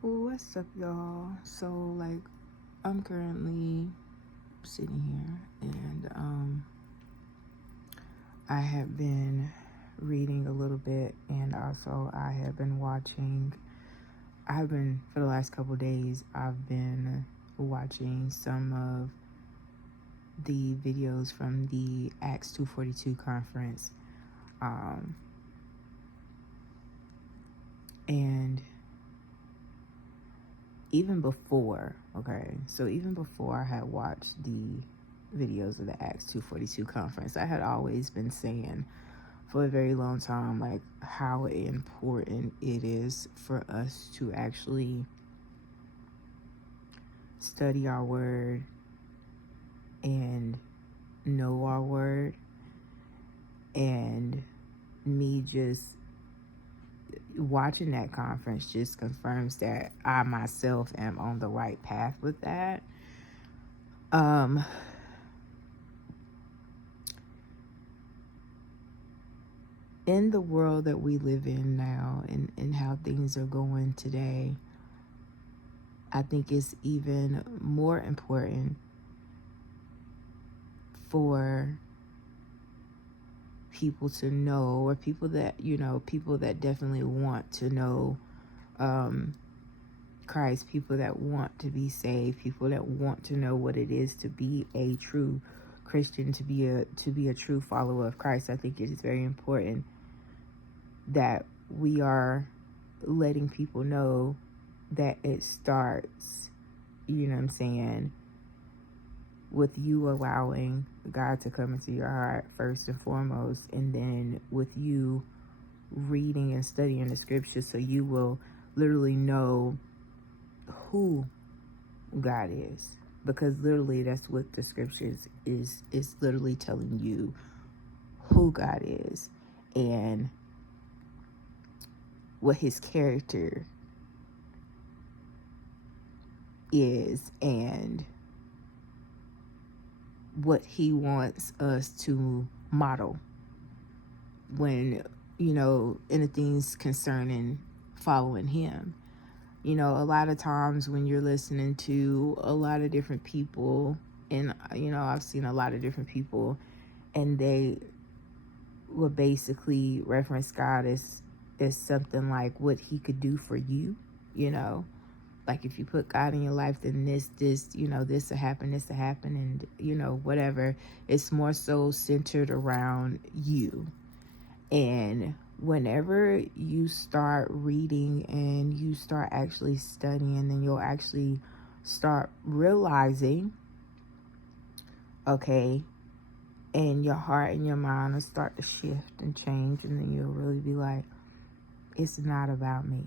What's up, y'all? So, I'm currently sitting here and I have been reading a little bit, and also I have been watching. For the last couple days, I've been watching some of the videos from the Acts 242 conference. Um, and even before, even before I had watched the videos of the Acts 242 conference, I had always been saying for a very long time, like, how important it is for us to actually study our word and know our word. And me just watching that conference just confirms that I myself am on the right path with that. In the world that we live in now, and how things are going today, I think it's even more important for people to know, or people that definitely want to know Christ, people that want to be saved, people that want to know what it is to be a true Christian, to be a true follower of Christ. I think it is very important that we are letting people know that it starts, with you allowing God to come into your heart first and foremost, and then with you reading and studying the scriptures, so you will literally know who God is. Because literally that's what the scriptures is literally telling you, who God is and what his character is, and what he wants us to model when, in the things concerning following him. A lot of times when you're listening to a lot of different people, and, I've seen a lot of different people, and they will basically reference God as something like what he could do for you, like if you put God in your life, then this will happen, and whatever. It's more so centered around you. And whenever you start reading and you start actually studying, then you'll actually start realizing, okay, and your heart and your mind will start to shift and change, and then you'll really be like, it's not about me.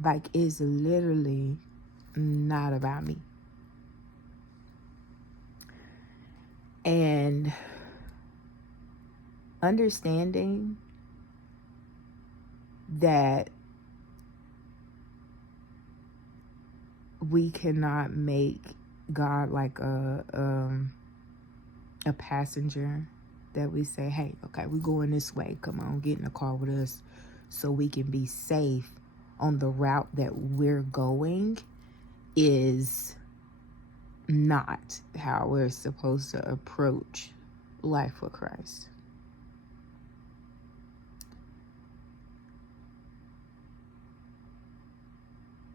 Like, it's literally not about me. And understanding that we cannot make God like a passenger that we say, hey, okay, we're going this way. Come on, get in the car with us so we can be safe on the route that we're going, is not how we're supposed to approach life with Christ.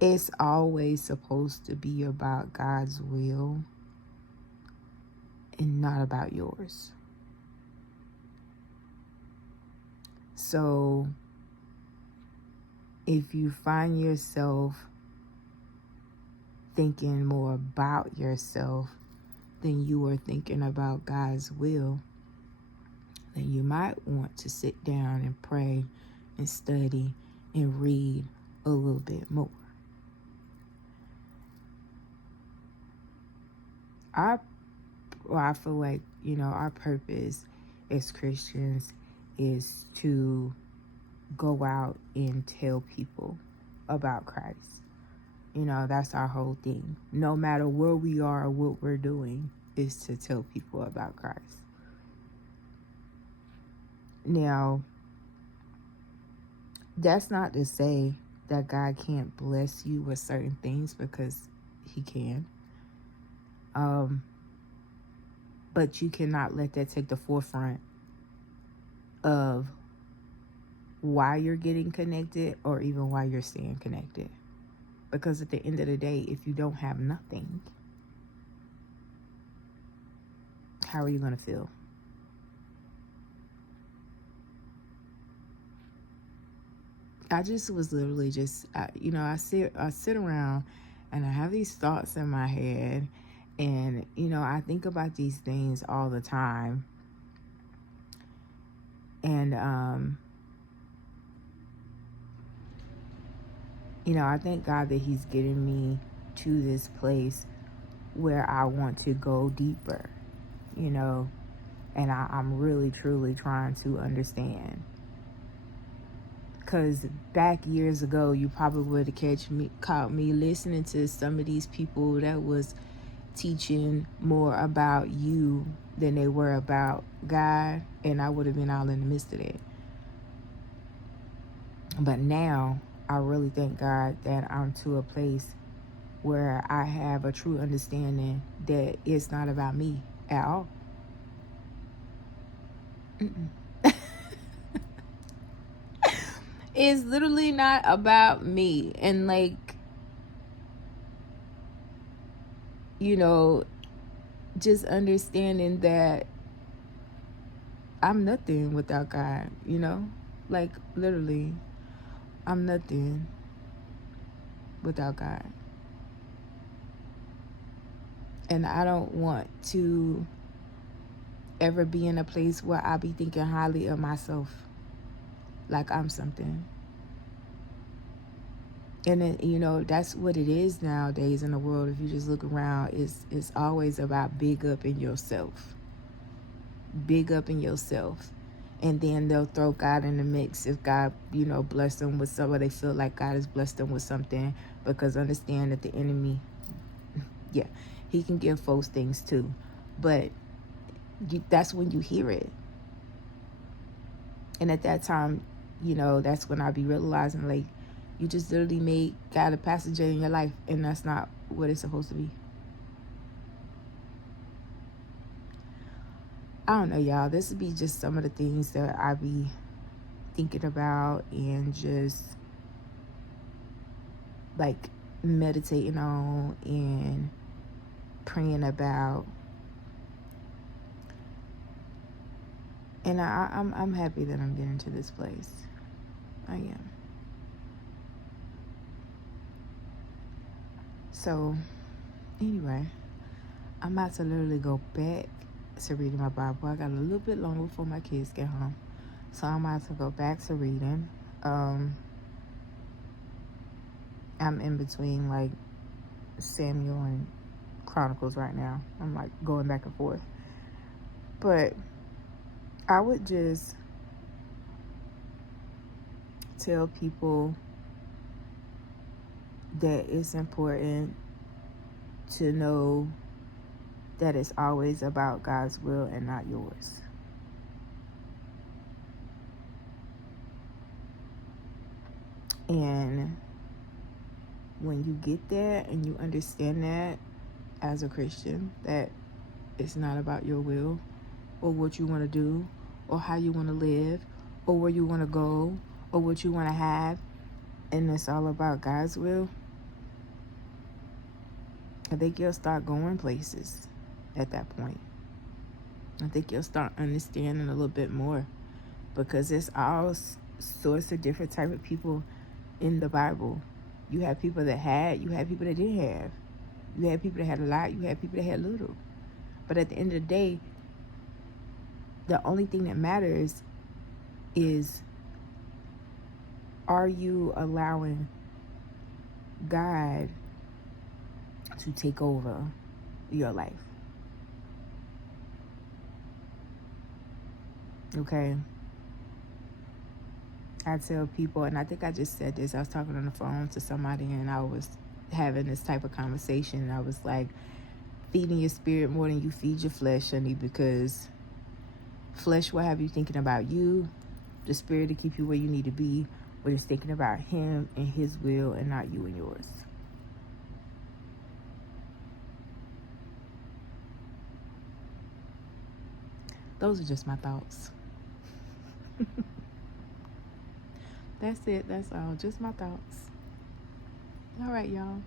It's always supposed to be about God's will and not about yours. So if you find yourself thinking more about yourself than you are thinking about God's will, then you might want to sit down and pray and study and read a little bit more. I feel like, our purpose as Christians is to go out and tell people about Christ. That's our whole thing. No matter where we are or what we're doing, is to tell people about Christ. Now, that's not to say that God can't bless you with certain things, because he can. But you cannot let that take the forefront of why you're getting connected, or even why you're staying connected. Because at the end of the day, if you don't have nothing, how are you going to feel? I just was literally just, I sit around and I have these thoughts in my head, and, I think about these things all the time. And, I thank God that he's getting me to this place where I want to go deeper, and I'm really, truly trying to understand. Because back years ago, you probably would have caught me listening to some of these people that was teaching more about you than they were about God, and I would have been all in the midst of that. But now, I really thank God that I'm to a place where I have a true understanding that it's not about me at all. It's literally not about me. And just understanding that I'm nothing without God, literally, I'm nothing without God. And I don't want to ever be in a place where I be thinking highly of myself, like I'm something. And then, that's what it is nowadays in the world. If you just look around, it's always about big up in yourself. Big up in yourself. And then they'll throw God in the mix if God, bless them with something, or they feel like God has blessed them with something. Because understand that the enemy, yeah, he can give folks things too. But that's when you hear it. And at that time, that's when I'll be realizing, you just literally made God a passenger in your life, and that's not what it's supposed to be. I don't know, y'all. This would be just some of the things that I be thinking about and just meditating on and praying about. And I'm happy that I'm getting to this place. I am. So, anyway, I'm about to literally go back to reading my Bible. I got a little bit longer before my kids get home. So I'm about to go back to reading. I'm in between Samuel and Chronicles right now. I'm going back and forth. But I would just tell people that it's important to know that it's always about God's will and not yours. And when you get there and you understand that as a Christian, that it's not about your will or what you want to do or how you want to live or where you want to go or what you want to have, and it's all about God's will, I think you'll start going places at that point. I think you'll start understanding a little bit more, because there's all sorts of different type of people in the Bible. You have people that had, you had people that didn't have. You had people that had a lot, you had people that had little. But at the end of the day, the only thing that matters is, are you allowing God to take over your life? Okay? I tell people, and I think I just said this, I was talking on the phone to somebody and I was having this type of conversation, and I was like, feeding your spirit more than you feed your flesh, honey, because flesh will have you thinking about you, the spirit to keep you where you need to be, when it's thinking about him and his will and not you and yours. Those are just my thoughts. That's it. That's all. Just my thoughts. All right, y'all.